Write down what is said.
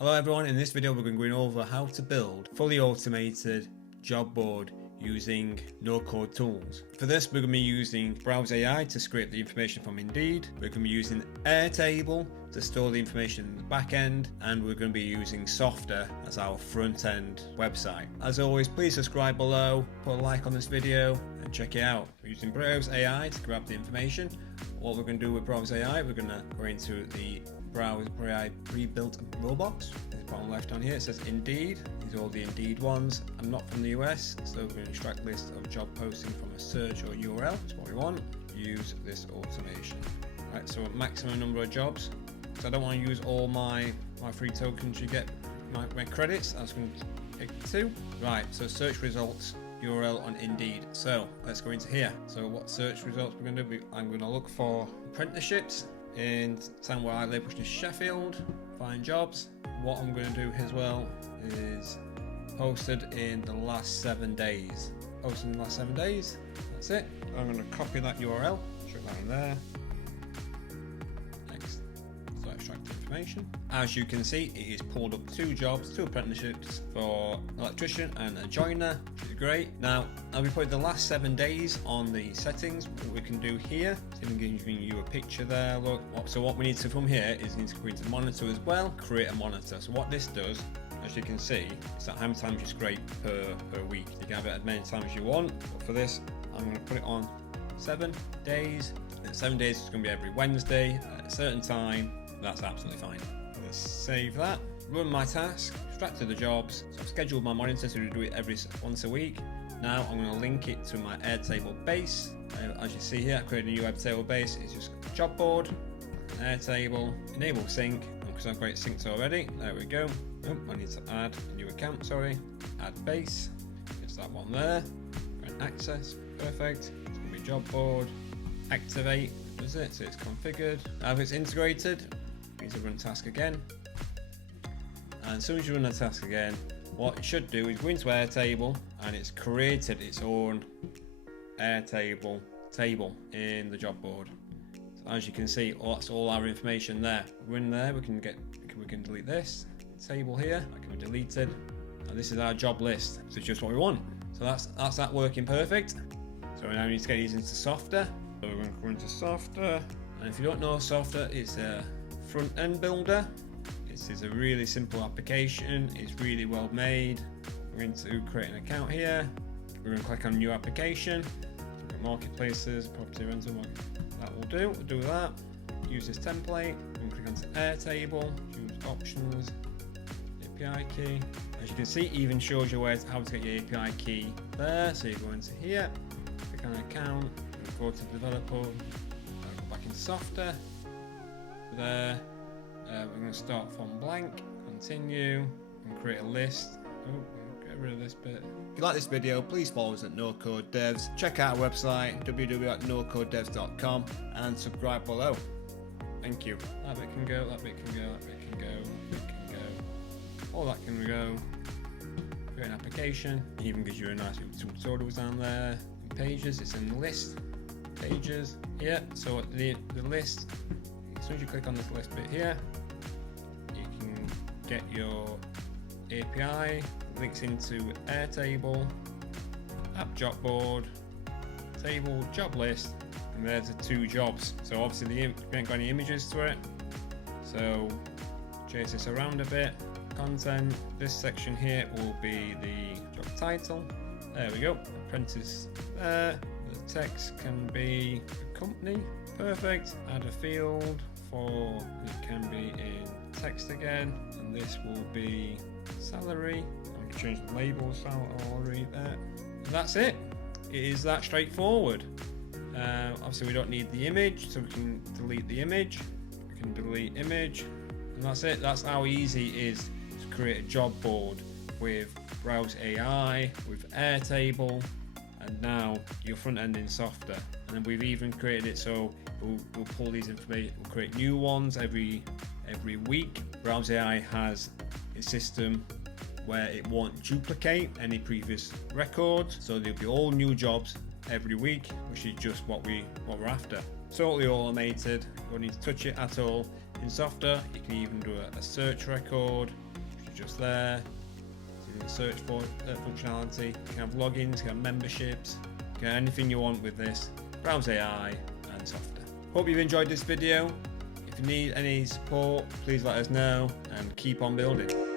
Hello everyone, in this video we're going to go over how to build fully automated job board using no-code tools. For this we're going to be using Browse.AI to scrape the information from Indeed, we're going to be using Airtable to store the information in the back end, and we're going to be using Softr as our front end website. As always, please subscribe below, put a like on this video and check it out. We're using Browse.AI to grab the information. What we're going to do with Browse.AI, we're going to go into the Browse.AI pre-built robots. There's bottom left on here, it says Indeed. These are all the Indeed ones. I'm not from the US, so we're going to extract a list of job posting from a search or URL. That's what we want. Use this automation. Right, so maximum number of jobs. So I don't want to use all my free tokens you get, my credits. I was going to pick 2. Right, so search results. URL on Indeed. So let's go into here. So what search results we're going to do? I'm going to look for apprenticeships in town where I live, which is Sheffield. Find jobs. What I'm going to do as well is posted in the last 7 days. Posted in the last 7 days. That's it. I'm going to copy that URL. Chuck that in there. Next. So extract the information. As you can see, it is pulled up 2 jobs, 2 apprenticeships for electrician and a joiner, which is great. Now, I'll be putting the last 7 days on the settings. What we can do here, it's even giving you a picture there. Look, so what we need to from here is need to go into monitor as well, create a monitor. So what this does, as you can see, is that how many times you scrape per week. You can have it as many times as you want, but for this, I'm going to put it on 7 days. And 7 days is going to be every Wednesday at a certain time. That's absolutely fine. Let's save that. Run my task, extracted the jobs. So I've scheduled my monitor to do it once a week. Now I'm going to link it to my Airtable base. As you see here, I created a new Airtable base. It's just job board, Airtable, enable sync, because I've got it synced already. There we go. Oh, I need to add a new account, sorry. Add base. It's that one there. Grant access. Perfect. It's going to be job board. Activate. Does it? So it's configured. Now if it's integrated, you need to run task again. And as soon as you run the task again, what it should do is go into Airtable, and it's created its own Airtable table in the job board. So as you can see, that's all our information there. We're in there, we can delete this table here. That can be deleted, and this is our job list. So it's just what we want. So that's that working perfect. So now we need to get these into Softr. So we're going to go into Softr, and if you don't know Softr, it's a front-end builder. This is a really simple application. It's really well made. We're going to create an account here. We're going to click on new application. Marketplaces, property rental market. That will do. We'll do that. Use this template. We're going to click onto Airtable. Choose options. API key. As you can see, it even shows you how to get your API key there. So you go into here. Click on account. Go to developer. Go back into Softr. There. We're going to start from blank, continue, and create a list. Oh, get rid of this bit. If you like this video, please follow us at No Code Devs. Check out our website, www.nocodevs.com, and subscribe below. Thank you. That bit can go, that bit can go, that bit can go, that bit can go. All that can go. Create an application. It even gives you a nice little tutorials down there. Pages, it's in the list. Pages. Yeah, so the list. As soon as you click on this list bit here, you can get your API, links into Airtable, app job board, table, job list, and there's the 2 jobs. So obviously we ain't got any images to it, so chase this around a bit. Content, this section here will be the job title. There we go, apprentice there. The text can be a company. Perfect. Add a field for, it can be in text again, and this will be salary. I can change the label salary there. That's it. It is that straightforward. Obviously we don't need the image, so we can delete the image. We can delete image, and that's it. That's how easy it is to create a job board with Browse.AI, with Airtable, and now your front end in Softr. And then we've even created it so we'll pull these information, we'll create new ones every week. Browse.AI has a system where it won't duplicate any previous records, so there'll be all new jobs every week, which is just what we're after. Totally automated, you don't need to touch it at all. In Softr, you can even do a search record, just there. Search for functionality. You can have logins, you can have memberships, you can have anything you want with this. Browse.AI and Softr. Hope you've enjoyed this video. If you need any support, please let us know and keep on building.